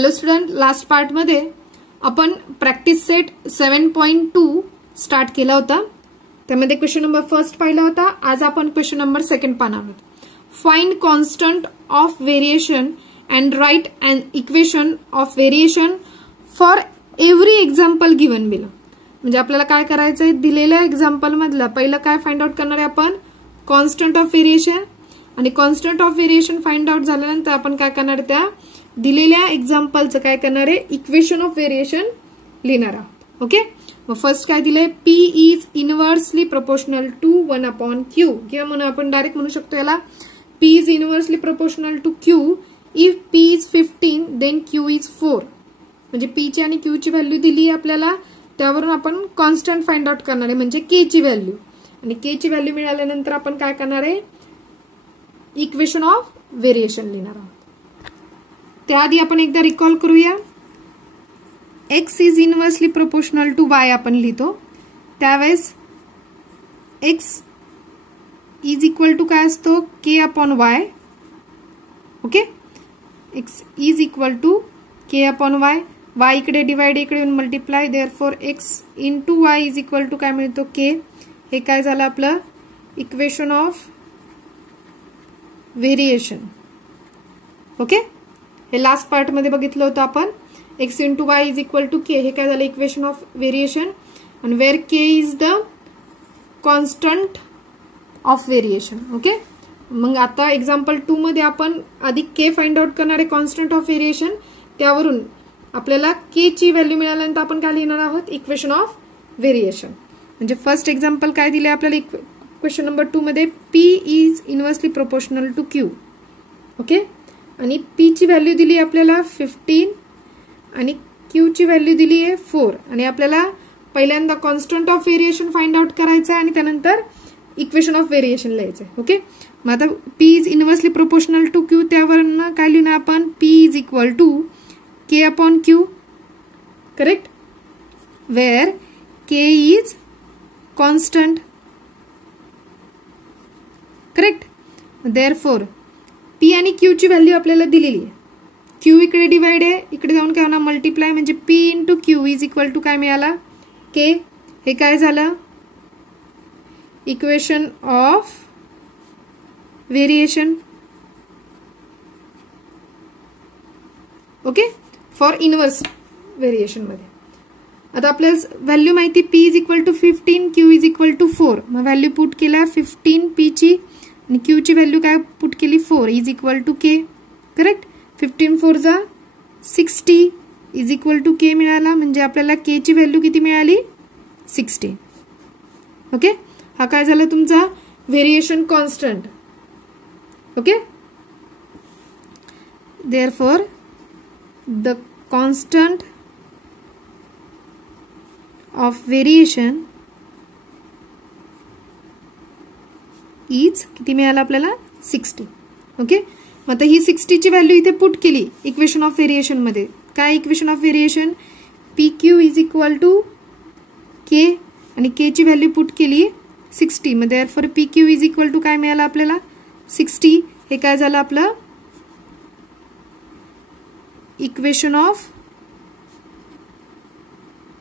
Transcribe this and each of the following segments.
Hello student, last part मध्ये आपण practice set 7.2 start केला होता. त्यामध्ये क्वेश्चन नंबर फर्स्ट पाहिला होता. आज आपण क्वेश्चन नंबर सेकंड पाहणार आहोत. Find constant of variation and write an equation of variation for every example given below. म्हणजे आपल्याला काय करायचंय, दिलेल्या एक्झाम्पल मधला पहिलं काय फाइंड आउट करणार आहे आपण, कॉन्स्टंट ऑफ व्हेरिएशन. आणि constant of variation find out झाल्यानंतर आपण काय करणार आहे, त्या दिलेल्या एक्झाम्पलचं काय करणार आहे, इक्वेशन ऑफ व्हेरिएशन लिहिणार आहोत. ओके, मग फर्स्ट काय दिलंय, P is inversely proportional to 1/q, किंवा म्हणून आपण डायरेक्ट म्हणू शकतो याला P is inversely proportional to Q if P is 15 then Q is 4. म्हणजे पी ची आणि क्यू ची व्हॅल्यू दिली आहे आपल्याला, त्यावरून आपण कॉन्स्टंट फाइंड आउट करणार आहे, म्हणजे के ची व्हॅल्यू. आणि के ची व्हॅल्यू मिळाल्यानंतर आपण काय करणार आहे, इक्वेशन ऑफ व्हेरिएशन लिहिणार आहोत. त्याआधी आपण एकदा रिकॉल करूया. X is inversely proportional to Y आपण लिहितो, त्यावेळेस एक्स इज इक्वल टू काय असतो, K upon Y. Okay, X is equal to K upon Y. Y इकडे डिवाइड, इकडे येऊन multiply, therefore X into Y is equal to काय मिळतो, के. हे काय झालं आपलं इक्वेशन ऑफ व्हेरिएशन. ओके, हे लास्ट पार्ट मध्ये बघितलं होतं आपण. X into Y is equal to K, हे काय झालं इक्वेशन ऑफ व्हेरिएशन. आणि where K is the constant of variation. Okay, मग आता एक्झाम्पल 2 मध्ये आपण आधी के फाइंड आउट करणार आहे, कॉन्स्टंट ऑफ व्हेरिएशन. त्यावरून आपल्याला के ची व्हॅल्यू मिळाल्यानंतर आपण काय लिहिणार आहोत, इक्वेशन ऑफ व्हेरिएशन. म्हणजे फर्स्ट एक्झाम्पल काय दिले आपल्याला क्वेश्चन नंबर 2 मध्ये, P is inversely proportional to Q. Okay, आणि पी ची व्हॅल्यू दिली आपल्याला 15 आणि क्यू ची व्हॅल्यू दिली आहे 4. आणि आपल्याला पहिल्यांदा constant of variation find out करायचं आहे आणि त्यानंतर इक्वेशन ऑफ व्हेरिएशन लिहायचं आहे. ओके, मग आता P is inversely proportional to Q, त्यावरून काय लिहिणार आपण, P is equal to K upon Q. Correct, where K is constant. Correct, therefore P आणि क्यू ची व्हॅल्यू आपल्याला दिलेली आहे. क्यू इकडे डिवाइड आहे, इकडे जाऊन काय होणार, मल्टिप्लाय, म्हणजे P into Q is equal to काय मिळाला, के. हे काय झालं, equation of variation. Okay, for inverse variation मध्ये. आता आपल्याला व्हॅल्यू माहिती, P is equal to 15, Q is equal to 4. मग व्हॅल्यू पुट केला 15 पी ची, आणि क्यू ची व्हॅल्यू काय पुट केली 4 is equal to K. Correct, 15 4 जा 60 इज इक्वल टू के मिळाला. म्हणजे आपल्याला के ची व्हॅल्यू किती मिळाली, 60. ओके, हा काय झाला तुमचा variation constant. Okay, therefore the constant of variation is किती मिळाला आपल्याला, 60. ओके, मग आता ही 60 ची व्हॅल्यू इथे पुट केली इक्वेशन ऑफ व्हेरिएशन मध्ये. काय equation of variation, P Q is equal to K, आणि के ची व्हॅल्यू पुट केली 60. मग therefore P Q is equal to काय मिळाला आपल्याला, 60. हे काय झालं आपलं equation of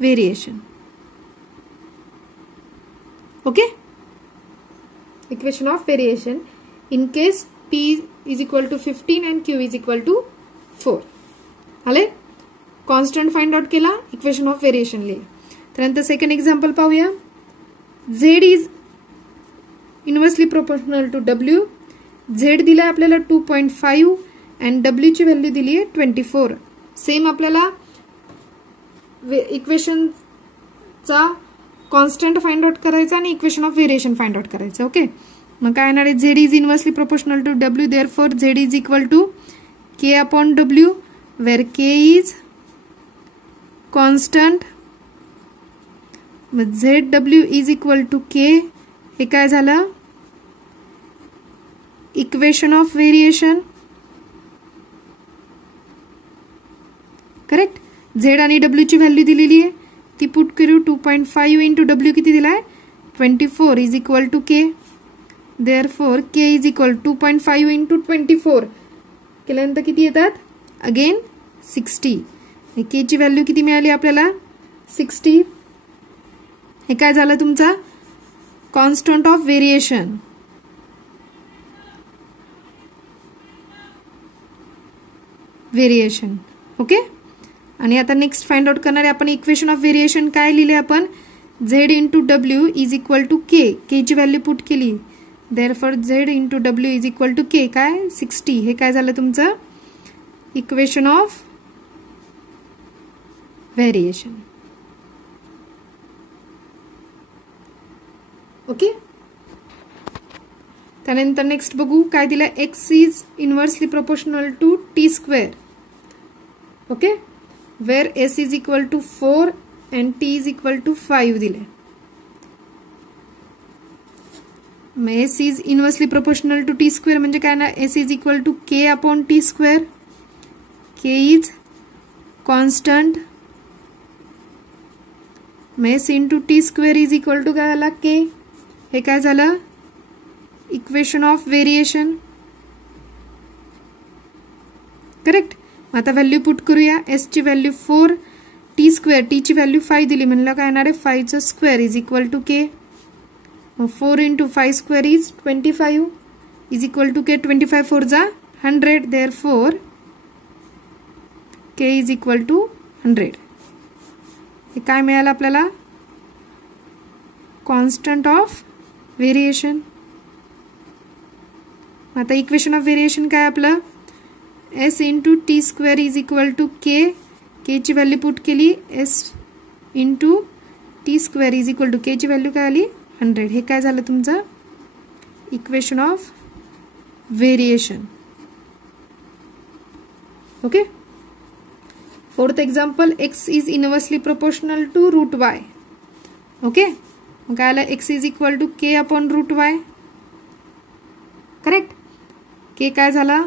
variation. Okay, equation of variation in case P is equal to 15 and Q is equal to 4. आले, कॉन्स्टंट फाइंड आउट केला, इक्वेशन ऑफ व्हेरिएशन लिहिले. त्यानंतर सेकंड एक्झाम्पल पाहूया. Z is inversely proportional to W. Z दिलाय आपल्याला 2.5 and W ची value दिली आहे 24. सेम आपल्याला इक्वेशनचा कॉन्स्टंट फाइंड आउट करायचा आणि equation of variation find out करायचं. ओके, मग काय येणार आहे, Z is inversely proportional to W, therefore Z is equal to K upon W, where K is constant. मग Z W is equal to K. हे काय झालं, equation of variation. Correct, Z आणि डब्ल्यू ची व्हॅल्यू दिलेली आहे, ती put करू. 2.5 इंटू डब्ल्यू किती दिलाय, 24 is equal to K. Therefore K is equal 2.5 into 24 केल्यानंतर किती येतात, अगेन 60. के ची व्हॅल्यू किती मिळाली आपल्याला 60. हे काय झालं तुमचा कॉन्स्टंट ऑफ व्हेरिएशन. ओके. आणि आता नेक्स्ट फाइंड आउट करणारे आपण इक्वेशन ऑफ व्हेरिएशन काय लिहिले आपण Z into W is equal to K. K ची व्हॅल्यू पुट केली therefore Z into W is equal to K काय 60. हे काय झालं तुमचं इक्वेशन ऑफ व्हेरिएशन. ओके. त्यानंतर नेक्स्ट बघू काय दिलं x is inversely proportional to T square. Okay. Where s is equal to 4 and t is equal to 5 दिले. मग s is inversely proportional to T square म्हणजे काय ना s is equal to k upon T square. k is constant. मग s into T square is equal to काय झाला k. हे काय झालं इक्वेशन ऑफ व्हेरिएशन. करेक्ट. आता व्हॅल्यू पुट करूया. s ची व्हॅल्यू 4 टी स्क्वेअर टी ची व्हॅल्यू 5 दिली म्हणलं काय येणार आहे 5 चा square is equal to K. 4 into 5 square is 25 is equal to K. 25 4 जा 100 therefore K is equal to 100. हे काय मिळालं आपल्याला कॉन्स्टंट ऑफ व्हेरिएशन. आता इक्वेशन ऑफ व्हेरिएशन काय आपलं s into T square is equal to K. K ची value put केली s into T square is equal to K ची व्हॅल्यू काय आली 100. हे काय झालं तुमचं equation of variation. Okay. Fourth example x is inversely proportional to root y. Okay. मग काय आलं x is equal to K upon root y. Correct. K काय झाला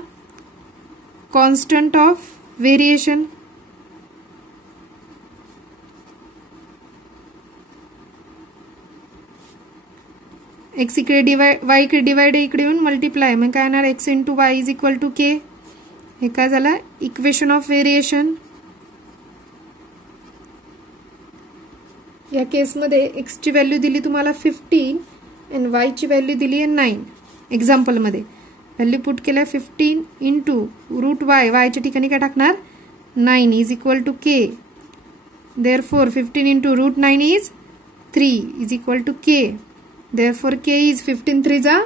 कॉन्स्टंट ऑफ व्हेरिएशन. एक्स इकडे डिवाइड वाय इकडे डिवाइड इकडे येऊन multiply मग काय येणार X into Y is equal to K. हे काय झालं इक्वेशन ऑफ व्हेरिएशन. या केसमध्ये एक्स ची व्हॅल्यू दिली तुम्हाला 15 आणि वाय ची व्हॅल्यू दिली आहे 9. एक्झाम्पल मध्ये व्हॅल्यू पुट केल्या 15 इंटू रूट वाय. वायच्या ठिकाणी काय टाकणार 9 is equal to K. Therefore 15 into root 9 is 3 is equal to K. Therefore K is 15 3 जा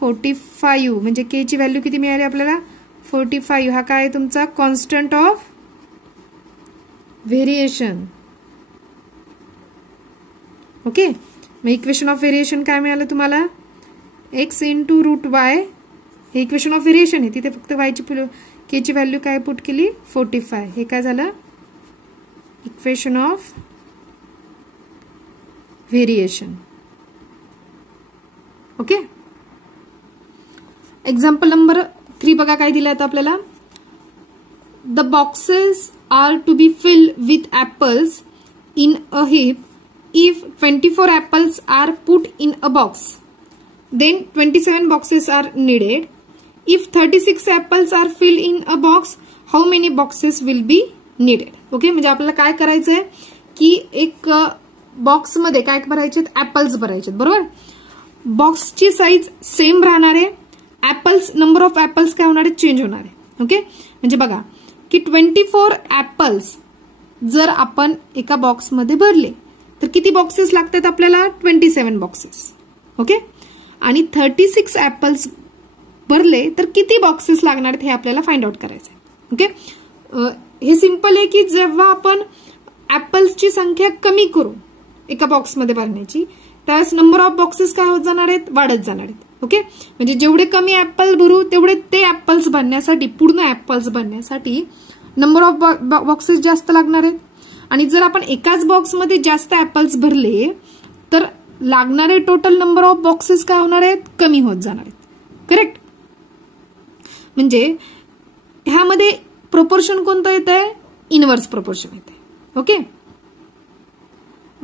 45 म्हणजे के ची व्हॅल्यू किती मिळाली आपल्याला 45. हा काय तुमचा कॉन्स्टंट ऑफ व्हेरिएशन. ओके. मग इक्वेशन ऑफ व्हेरिएशन काय मिळालं तुम्हाला एक्स इंटू रूट वाय. हे इक्वेशन ऑफ व्हेरिएशन आहे तिथे फक्त वायची के ची व्हॅल्यू काय पुट केली 45. हे काय झालं equation of variation. Okay. Example number 3 बघा काय दिलं आता आपल्याला. The boxes are to be filled with apples in a heap. If 24 apples are put in a box, then 27 boxes are needed. If 36 apples are filled in a box, how many boxes will be needed? Okay. म्हणजे आपल्याला काय करायचंय की एक box मध्ये काय भरायचे apples भरायचे बरोबर. बॉक्सची साईज सेम राहणार आहे. ऍपल्स नंबर ऑफ ऍपल्स काय होणार आहे चेंज होणार आहे. ओके. म्हणजे बघा की 24 ऍपल्स जर आपण एका बॉक्स मध्ये भरले तर किती बॉक्सेस लागतात आपल्याला 27 बॉक्सेस. ओके. आणि 36 ऍपल्स भरले तर किती बॉक्सेस लागणार हे आपल्याला फाइंड आउट करायचं. ओके. हे सिंपल आहे की जेव्हा आपण ऍपल्सची संख्या कमी करू एका बॉक्समध्ये भरण्याची त्यावेळेस नंबर ऑफ बॉक्सेस काय होत जाणार आहेत वाढत जाणार आहेत. ओके. म्हणजे जेवढे कमी ऍपल भरू तेवढे ते ऍपल्स भरण्यासाठी पूर्ण ऍपल्स भरण्यासाठी नंबर ऑफ बॉक्सेस जास्त लागणार आहेत. आणि जर आपण एकाच बॉक्समध्ये जास्त ऍपल्स भरले तर लागणारे टोटल नंबर ऑफ बॉक्सेस काय होणार आहेत कमी होत जाणार आहेत. करेक्ट. म्हणजे ह्यामध्ये प्रोपोर्शन कोणतं येतंय इनवर्स प्रोपोर्शन येते. Okay.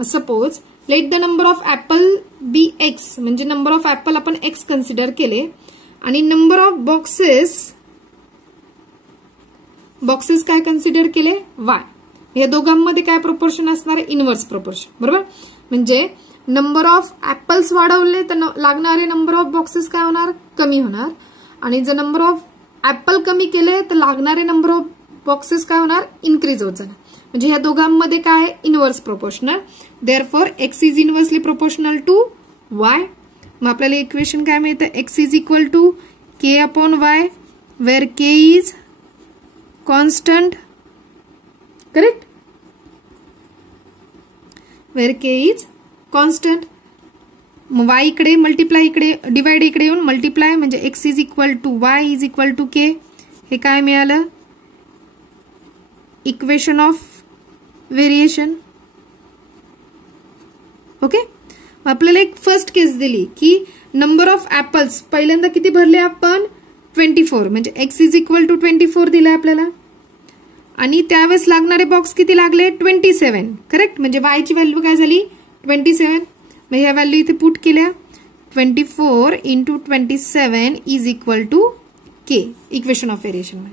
Suppose let the number of apple be X म्हणजे नंबर ऑफ ऍपल आपण एक्स कन्सिडर केले आणि नंबर ऑफ बॉक्सेस बॉक्सेस काय कन्सिडर केले वाय. या दोघांमध्ये काय प्रोपोर्शन असणार आहे इनव्हर्स प्रोपोर्शन. बरोबर. म्हणजे नंबर ऑफ ऍपल्स वाढवले तर लागणारे नंबर ऑफ बॉक्सेस काय होणार कमी होणार आणि जर नंबर ऑफ ऍपल कमी केले तर लागणारे नंबर ऑफ बॉक्सेस काय होणार इन्क्रीज होत जाणार. म्हणजे ह्या दोघांमध्ये काय inverse proportional. Therefore X is inversely proportional to Y. मग आपल्याला इक्वेशन काय मिळतं X is equal to K upon Y where K is constant. Correct. Where K is constant. मग वाय इकडे मल्टिप्लाय इकडे डिवाइड इकडे येऊन मल्टिप्लाय म्हणजे X is equal to Y is equal to K. हे काय मिळालं इक्वेशन ऑफ व्हेरिएशन. ओके. आपल्याला एक फर्स्ट केस दिली की नंबर ऑफ ऍपल्स पहिल्यांदा किती भरले आपण 24 म्हणजे एक्स इज इक्वल टू 24 दिला आपल्याला आणि त्यावेळेस लागणारे बॉक्स किती लागले 27. करेक्ट. म्हणजे वाय ची व्हॅल्यू काय झाली 27. मग ह्या व्हॅल्यू इथे पुट केल्या 24 into 27 is equal to K equation of variation.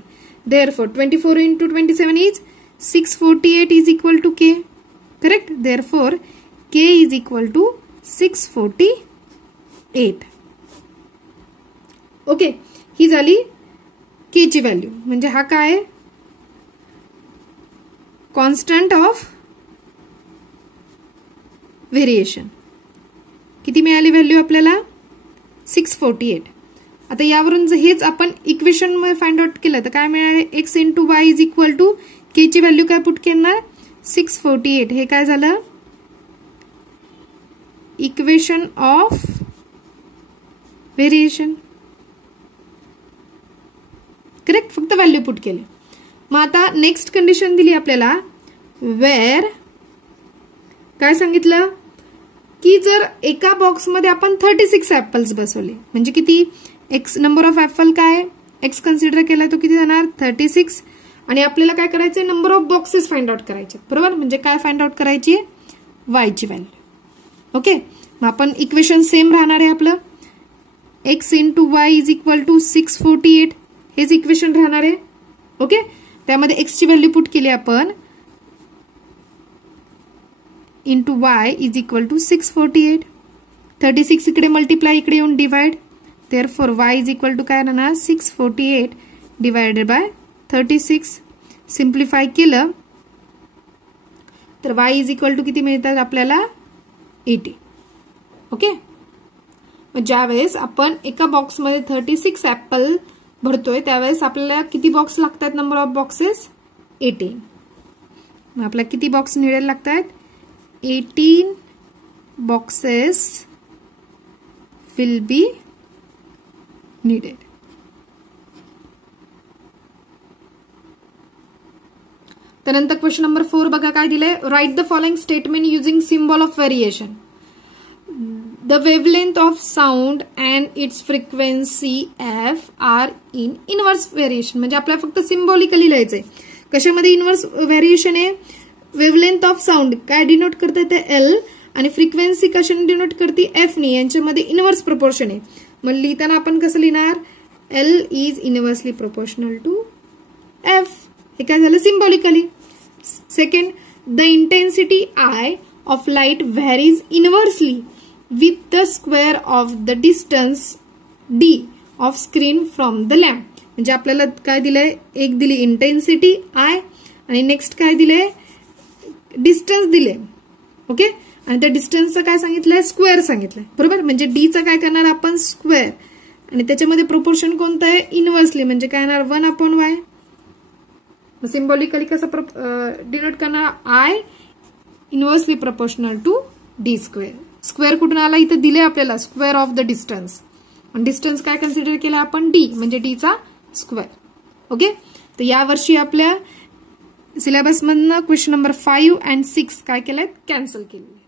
Therefore 24 into 27 is 648 is equal to k. Correct. Therefore k is equal to 648. Okay. ही झाली k ची व्हॅल्यू. म्हणजे हा काय कॉन्स्टंट ऑफ व्हेरिएशन. किती मिळाली व्हॅल्यू आपल्याला 648. आता यावरून जर हेच आपण इक्वेशन मध्ये फाइंड आउट केलं तर काय मिळाले X into Y is equal to K ची व्हॅल्यू काय पुट करणार 648. हे काय झालं इक्वेशन ऑफ व्हेरिएशन. करेक्ट. फक्त व्हॅल्यू पुट केले. मग आता नेक्स्ट कंडिशन दिली आपल्याला वेअर काय सांगितलं की जर एका बॉक्समध्ये आपण 36 ऍपल्स बसवले म्हणजे किती एक्स नंबर ऑफ ऍपल काय एक्स कन्सिडर केला तो किती जाणार 36 आणि आपल्याला काय करायचंय number of boxes find out करायचे. बरोबर. म्हणजे काय फाइंड आउट करायची वाय ची व्हॅल्यू. ओके. मग आपण इक्वेशन सेम राहणार आहे आपलं X into Y is equal to 648 हेच इक्वेशन राहणार आहे. ओके. त्यामध्ये एक्स ची व्हॅल्यू पुट केली आपण into Y is equal to 648. 36 इकडे मल्टिप्लाय इकडे येऊन divide. Therefore y is equal to काय राहणार 648 divided by 36. सिम्प्लिफाय केलं तर y is equal to किती मिळतात आपल्याला 80. ओके. ज्यावेळेस आपण एका बॉक्समध्ये 36 ऍपल भरतोय त्यावेळेस आपल्याला किती बॉक्स लागतात नंबर ऑफ बॉक्सेस 18. मग आपल्याला किती बॉक्स निळायला लागतात 18 boxes will be needed. त्यानंतर क्वेश्चन नंबर 4 बघा काय दिलंय right the following statement using symbol of variation. The wavelength of sound and it's frequency f are in inverse variation. म्हणजे आपल्याला फक्त सिम्बॉलिकली लिहायचंय. कशामध्ये इनव्हर्स व्हेरिएशन आहे वेवलेंथ ऑफ साऊंड काय डिनोट करते ते L आणि फ्रिक्वेन्सी कशाने डिनोट करते f ने. यांच्यामध्ये इनव्हर्स प्रोपोर्शन आहे. मग लिहिताना आपण कसं लिहिणार L is inversely proportional to f. हे काय झालं symbolically. Second the intensity I of light varies inversely with the square of the distance d of screen from the lamp. म्हणजे आपल्याला काय दिलंय एक दिली इंटेन्सिटी I आणि नेक्स्ट काय दिलंय डिस्टन्स दिले. ओके. आणि त्या डिस्टन्सचं काय सांगितलंय स्क्वेअर सांगितलंय. बरोबर. म्हणजे डीचं काय करणार आपण स्क्वेअर आणि त्याच्यामध्ये प्रोपोर्शन कोणतं आहे इनव्हर्सली म्हणजे काय येणार 1/y. सिम्बॉलिकली कसं डिनोट करणार I inversely proportional to D square. Square कुठून आला इथं दिले आपल्याला स्क्वेअर ऑफ द डिस्टन्स आणि डिस्टन्स काय कन्सिडर केला आपण डी म्हणजे डीचा स्क्वेअर. ओके. तर यावर्षी आपल्या सिलेबसमधनं क्वेश्चन नंबर 5 आणि 6 काय केलंय कॅन्सल केले.